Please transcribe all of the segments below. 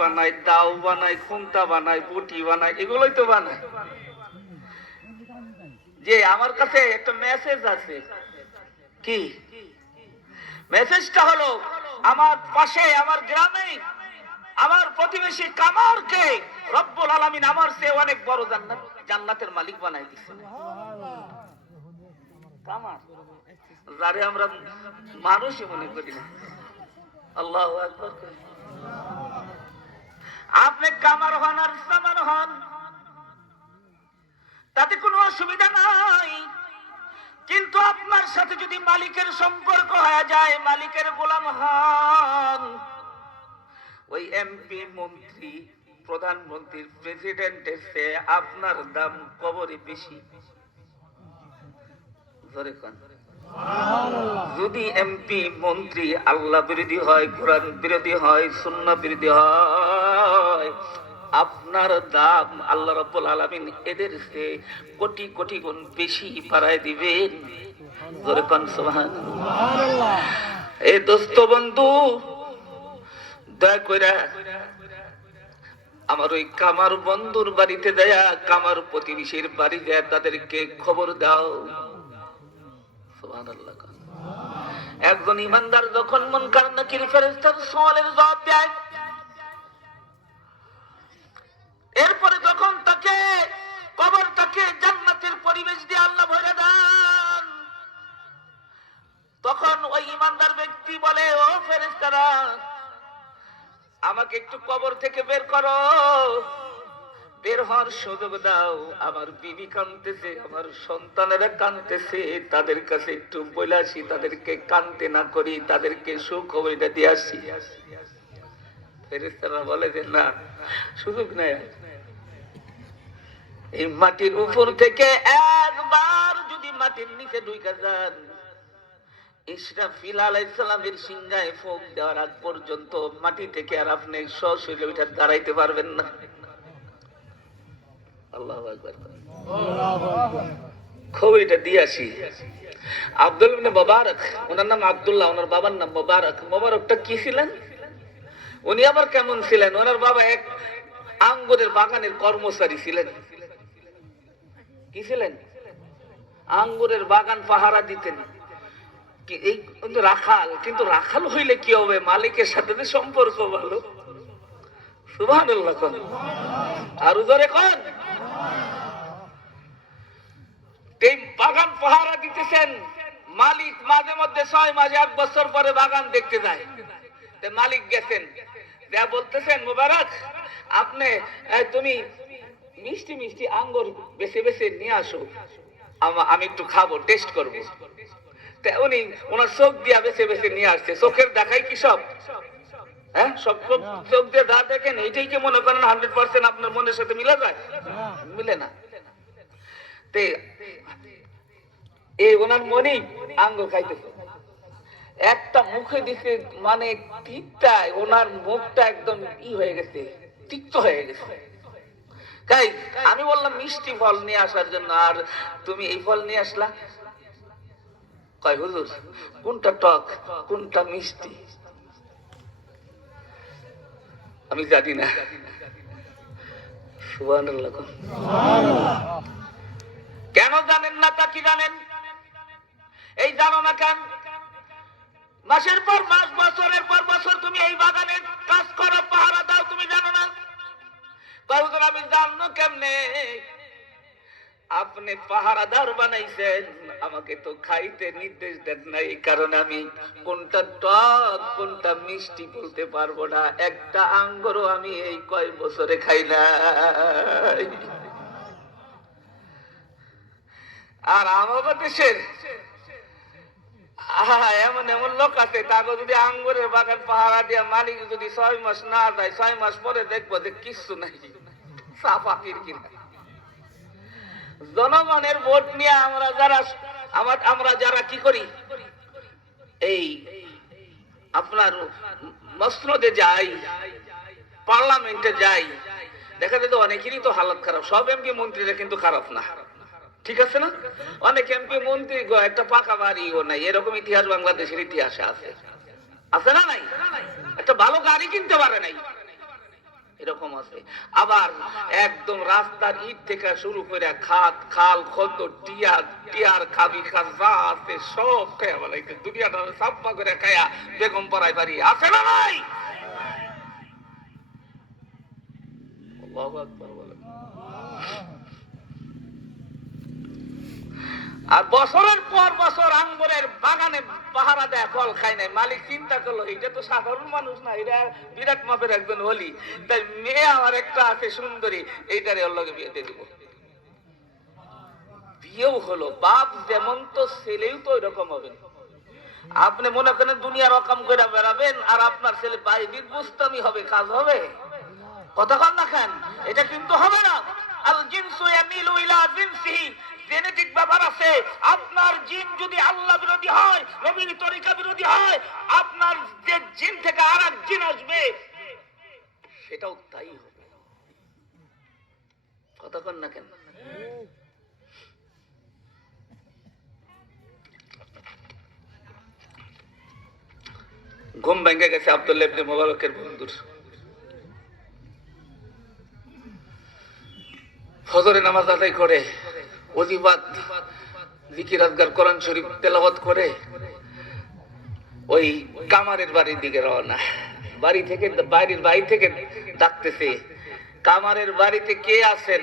বানায়, দাও বানায়, খুন্তা বানায়, বটি বানায়, এগুলোই তো বানায়। যে আমার কাছে একটা মেসেজ আছে, কি মেসেজটা হলো, আমার পাশে আমার গ্রামে আমার প্রতিবেশী কামারকে রব্বুল আলামিন আমার চেয়ে অনেক বড় জান্নাতের মালিক বানাই দিচ্ছে। কামার যারে আমরা মানুষই মনে করি না। আল্লাহু আকবার। আপনি কামার হন আর সামার হন, তাতে কোনো অসুবিধা নাই, কিন্তু আপনার সাথে যদি মালিকের সম্পর্ক হয়ে যায়, মালিকের গোলাম হন, ওই এমপি, মন্ত্রী, প্রধানমন্ত্রী, প্রেসিডেন্টের চেয়ে আপনার দাম কবরে বেশি। ধরে কোন যদি এমপি মন্ত্রী আল্লাহ বিরোধী হয়, কোরআন বিরোধী হয়, সুন্নাহ বিরোধী হয়, আপনার দাম আল্লাহ রাব্বুল আলামিন এদের চেয়ে কোটি কোটি গুণ বেশি বাড়ায় দিবেন। জোরে কোন সুবহানাল্লাহ। এই দোস্ত বন্ধু, দয়া কইরা আমার ওই কামার বন্ধুর বাড়িতে দেয়া, কামার প্রতিবেশীর বাড়ি দেয়া, তাদেরকে খবর দাও। সুবহানাল্লাহ। একজন ইমানদার যখন মুনকার নাকির ফেরেশতার সওয়ালের জবাব দেয়, এরপরে যখন তাকে কবরটাকে জান্নাতের পরিবেশ দিয়ে আল্লাহ ভরে দেন, তখন ওই ইমানদার ব্যক্তি বলে, ও ফেরেশতারা, আমাকে একটু কবর থেকে বের করো, বের হওয়ার সুযোগ দাও, আমার বিবি কাঁদতেছে, আমার সন্তানেরা কাঁদতেছে, তাদের কাছে একটু বলে আসি, তাদেরকে কাঁদতে না করি, তাদেরকে সুখবরটা দিয়ে আসি। ফেরেশতারা বলে যে না, সুযোগ নাই। এই মাটির উপর থেকে একবার যদি মাটির নিচে ঢুকে যান, ইসরাফিল আলাইহিস সালামের সিংহায় ফুঁক দেওয়ার আগ পর্যন্ত মাটি থেকে আর আপনি সশরীরে উঠে দাঁড়াইতে পারবেন না। আল্লাহু আকবার। খবরটা দিয়ে আসি। আব্দুল ইবনে মুবারক, ওনার নাম আব্দুল্লাহ, ওনার বাবার নাম মুবারক। মুবারকটা কি ছিলেন? উনি আবার কেমন ছিলেন? ওনার বাবা এক আঙ্গুরের বাগানের কর্মচারী ছিলেন। কি ছিলেন? আঙ্গুরের বাগান পাহারা দিতেন। এই রাখাল, কিন্তু রাখাল হইলে কি হবে? মালিকের সাথে সম্পর্ক ভালো। সুবহানাল্লাহ। কোন আর জোরে কোন। এই বাগান পাহারা দিতেছেন, মালিক মাঝে মধ্যে 6 মাস 1 বছর পরে বাগান দেখতে যায়। মালিক গেছেন, যা বলতেছেন, মুবারক, আপনি তুমি মিষ্টি মিষ্টি আঙ্গুর বেছে বেছে নিয়ে আসো, আমি একটু খাবো, টেস্ট করবো। উনি ওনার চোখ দিয়া বেছে বেছে নিয়ে আসছে। চোখের দেখাই কি সব? হ্যাঁ, সব চোখ দিয়ে যা দেখেন এইটাই কি মনে করেন 100% আপনার মনের সাথে মিলে যায়? মিলে না। ওনার মনেই আঙ্গুর খাইতেছে, একটা মুখে দিছে, মানে তিক্তায় ওনার মুখটা একদম হয়ে গেছে, তিক্ত হয়ে গেছে। আমি বললাম মিষ্টি ফল নিয়ে আসার জন্য, আর তুমি এই ফল নিয়ে আসলা? কয় হুজুর, কোনটা টক কোনটা মিষ্টি আমি জানি না। সুবহানাল্লাহ। কেন জানেন না? তা কি জানেন? এই জানো না কেন? মাসের পর মাস, বছরের পর বছর তুমি এই বাগানে কাজ করো, পাহারা দাও, তুমি জানো না? কয় হুজুর, আমি জানবো কেমনে? আপনি পাহারাদার বানাইছেন, আমাকে তো খাইতে নির্দেশ দেন না, এই কারণে আমি কোনটা টক কোনটা মিষ্টি বলতে পারবো না। একটা আঙ্গুরও আমি এই কয় বছরে খাই না। আর আমাদের দেশের এমন এমন লোক আছে, তাকে যদি আঙ্গুরের বাগান পাহারা দিয়া মালিক যদি 6 মাস না যায়, 6 মাস পরে দেখবো যে কিছু নাই, সাফা কিরকিরা। জনগণের ভোট নিয়ে আমরা যারা কি করি, এই আপনার মসনদে যাই, পার্লামেন্টে যাই, দেখা যায় অনেকেরই তো হালত খারাপ। সব এমপি মন্ত্রীরা কিন্তু খারাপ না, ঠিক আছে না? অনেক এমপি মন্ত্রী একটা পাকা বাড়িও নাই, এরকম ইতিহাস বাংলাদেশের ইতিহাসে আছে, আছে না নাই? একটা ভালো গাড়ি কিনতে পারে নাই, এরকম আছে। আবার একদম রাস্তার ইট থেকে শুরু করে খাত খাল খত টিয়ার টিয়ার খাবি খাজা আছে সব খায়া বলাইছে, দুনিয়াটা সাপ্পা করে খায়া বেগম পড়াই বাড়ি আছে না নাই? আল্লাহু আকবার বলেন। আর বছরের পর বছর আঙ্গুরের বাগানে পাহারা দেয়, ফল খায় নাই। মালিক চিন্তা করলো এটা তো সাধারণ মানুষ না, এটা বিরাট মাপের একজন হলি, তাই মেয়ে আমার একটা আছে সুন্দরী, এইটারে ওর লগে বিয়ে দিয়ে দিব। বিয়েও হলো। বাপ যেমন তো ছেলেও তো ওইরকম হবে। আপনি মনে করেন দুনিয়া রকম করে বেড়াবেন আর আপনার ছেলে বাইরের বুঝতামই হবে, কাজ হবে? কতক্ষণ দেখেন, এটা কিন্তু হবে না। আল জিনসু ইয়ামিলু ইলা জিনসিহি, জেনেটিক ব্যাপার আছে। আপনার জিন যদি আল্লাহ বিরোধী হয়, নবীর তরিকা বিরোধী হয়, আপনার যে জিন থেকে আরেক জিন আসবে সেটাও তাই হবে। কতক্ষণ দেখেন। ঘুম ভেঙে গেছে আব্দুল্লাহ ইবনে মুবারকের বন্ধুর। ফজরে নামাজ আদায় করে ওজিবাদ জিকির আজকার কোরআন শরীফ তেলাওয়াত করে ওই কামারের বাড়ির দিকে রওনা। বাড়ি থেকে বাড়ি থেকে ডাকতেছে, কামারের বাড়িতে কে আছেন?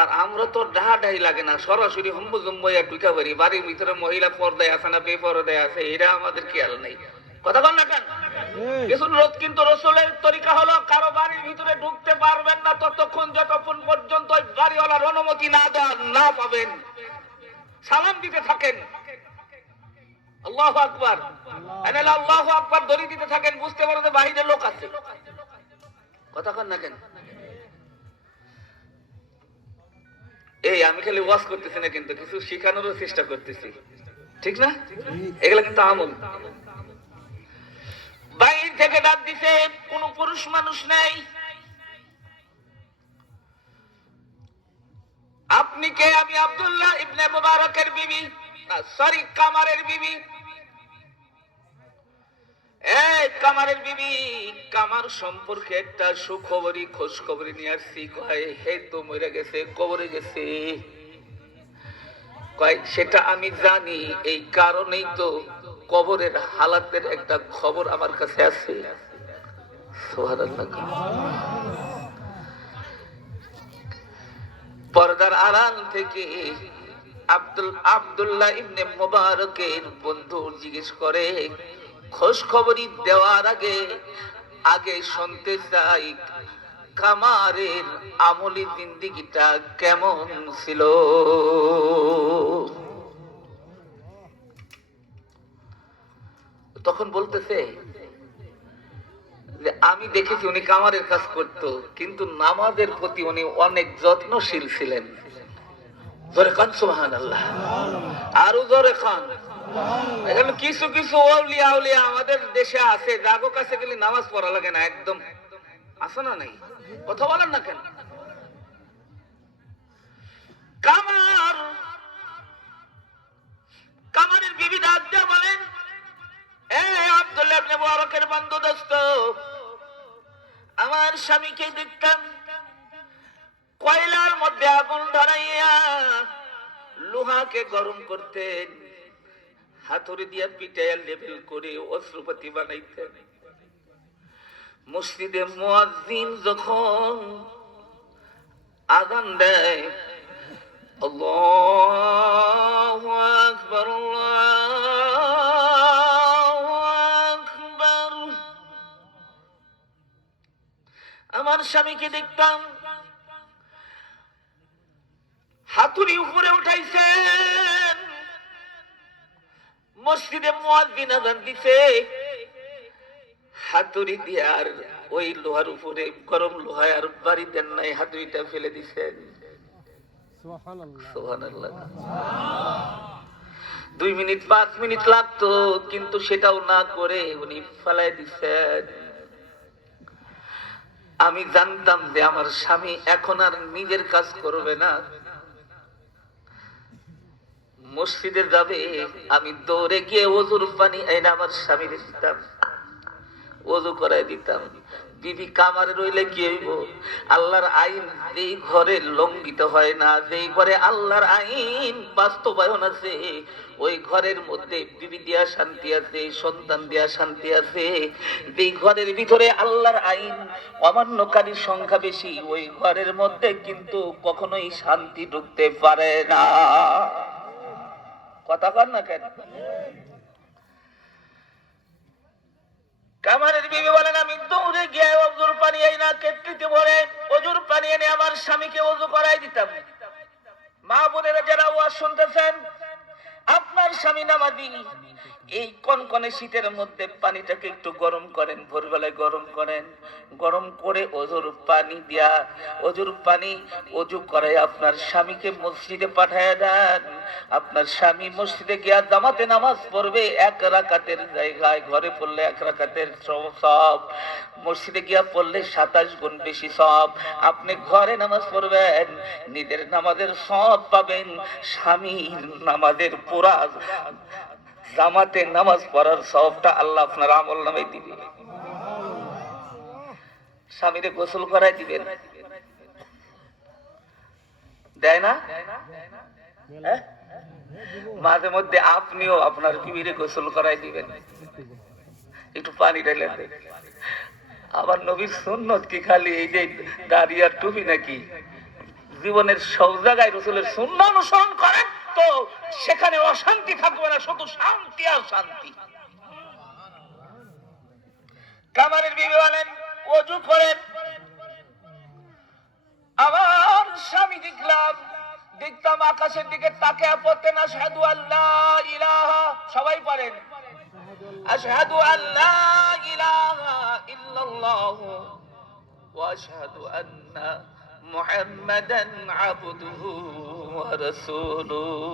আর আমরা তো ঢাই লাগে না, সরাসরি হুম্বু জুম্বইয়া ঢুকা পারি। বাড়ির ভিতরে মহিলা পর্দায় আছে না বেপরদায় আছে, এরা আমাদের খেয়াল নেই। কথা বল না কেন? কিন্তু রসুলের তরিকা হলো কারো বাড়ির ভিতরে ঢুকতে পারবেন না ততক্ষণ যতক্ষণ পর্যন্ত বাড়িওয়ালার অনুমতি না পাবেন। সালাম দিতে থাকেন, আল্লাহু আকবার, আল্লাহু আকবার ধরে দিতে থাকেন, বুঝতে পারো যে বাহিরে লোক আছে। কথা কন না কেন? এই আমি খালি ওয়াজ করতেছি না, কিন্তু কিছু শিখানোরও চেষ্টা করতেছি, ঠিক না? এগুলা কিন্তু আমল। বাইরে থেকে ডাক দিছে, কোন পুরুষ মানুষ নেই। আপনি কে? আমি আব্দুল্লাহ ইবনে মুবারকের বিবি, সরি কামারের বিবি। এই কামারের বিবি, কামার সম্পর্কে একটা সুখবরী খোঁজ খবরই নিয়ে আসছি। কয় হে তো মরে গেছে, কবরে গেছে। কয় সেটা আমি জানি, এই কারণেই তো কবরের হালাতের একটা খবর আমার কাছে আছে। সুবহানাল্লাহ। পর্দার আড়াল থেকে আব্দুল্লাহ ইবনে মুবারকের বন্ধু জিজ্ঞেস করে, খোঁজ খবরই দেওয়ার আগে শুনতে চাই কামারের আমলি জিন্দেগিটা কেমন ছিল। তখন বলতেছে যে আমি দেখেছি উনি কামারের কাজ করত, কিন্তু নামাজের প্রতি উনি অনেক যত্নশীল ছিলেন। জোরে খান সুবহানাল্লাহ, আরো জোরে খান। এখানে কিছু কিছু আউলিয়া আউলিয়া আমাদের দেশে আছে, যাগো কাছে গেলে নামাজ পড়া লাগে না, একদম আছে না নাই? কথা বলেন না কেন? কামারের বিবি ডাক দিয়ে বলেন, আব্দুল্লাহ ইবনে মুবারকের বন্ধু দোস্ত, আমার স্বামীকে দেখতাম কয়লার মধ্যে আগুন ধরাইয়া লোহাকে গরম করতেন, হাতুড়ি দিয়া পিটাইয়া লেবেল করে অস্ত্রপাতি বানাইতেন। মসজিদে মুয়াজ্জিন যখন আযান দেয়, আল্লাহু আকবার আল্লাহু আকবার, আমার স্বামীকে দেখতাম হাতুড়ি উপরে উঠাইছেন। মসজিদে মুয়াজ্জিন আযান দিছে, হাতুড়ি দিয়ে আর ওই লোহার উপরে গরম লোহায় আর বাড়ি দেন নাই, হাতুড়িটা ফেলে দিছেন। সুবহানাল্লাহ। 2 মিনিট 5 মিনিট লাগতো, কিন্তু সেটাও না করে উনি ফেলাই দিছেন। আমি জানতাম যে আমার স্বামী এখন আর নিজের কাজ করবে না, মসজিদে যাবে। আমি দৌড়ে গিয়ে ওযুর পানি এনে আমার স্বামীর দিতাম, ওযু করাই দিতাম। বিবি কামারে রইলে কি হইব? আল্লাহর আইন যেই ঘরে লঙ্ঘিত হয় না, যেই ঘরে আল্লাহর আইন বাস্তবায়ন আছে, ওই ঘরের মধ্যে বিবি দিয়া শান্তি আছে, সন্তান দিয়া শান্তি আছে। যেই ঘরের ভিতরে আল্লাহর আইন অমান্যকারীর সংখ্যা বেশি, ওই ঘরের মধ্যে কিন্তু কখনোই শান্তি ঢুকতে পারে না। কথা বল না কেন? কামারের বিবি বলেন, আমি দৌড়ে গিয়ে ওযুর পানি এই না কেটলিতে ভরে ওযুর পানি এনে আমার স্বামীকে ওযু করাই দিতাম। মা বোনেরা যারা ওয়াজ শুনতেছেন, আপনার স্বামী নামাজি, এই কনকনে শীতের মধ্যে পানিটাকে একটু গরম করেন, ভোরবেলায় গরম করেন, গরম করে ওযুর পানি দিয়া ওযুর পানি ওযু করায় আপনার স্বামীকে মসজিদে পাঠায় দেন। আপনার স্বামী মসজিদে গিয়া জামাতে নামাজ পড়বে, এক রাকাতের জায়গায় ঘরে পড়লে এক রাকাতের সওয়াব, মসজিদে গিয়া পড়লে 27 গুণ বেশি সওয়াব। আপনি ঘরে নামাজ পড়বেন, নিজের নামাজের সওয়াব পাবেন, স্বামীর নামাজের পুরা জামাতে নামাজ পড়ার সওয়াবটা আল্লাহ আপনার আমলনামায় দিবে। স্বামীরে গোসল করাই দিবেন, দেয় না? মাঝে মধ্যে আপনিও আপনার বিবিরে গোসল করাই দিবেন, একটু পানি ঢেলে দেন। আবার নবীর সুন্নত কি খালি এই যে দাড়ি আর টুপি নাকি? জীবনের সব জায়গায় রাসূলের সুন্নাহ অনুসরণ করেন তো সেখানে অশান্তি থাকবে না, শুধু শান্তি আর শান্তি। কামারের বিবি বলেন, ওযু করেন, আমার স্বামী দেখতাম আকাশের দিকে তাকিয়ে পড়তেন, আশহাদু আল্লা ইলাহা, সবাই পড়েন, আশহাদু আল্লা ইলাহা ইল্লাল্লাহ ওয়া আশহাদু আন্না মুহাম্মাদান আবদুহু ওয়া রাসূলুহু।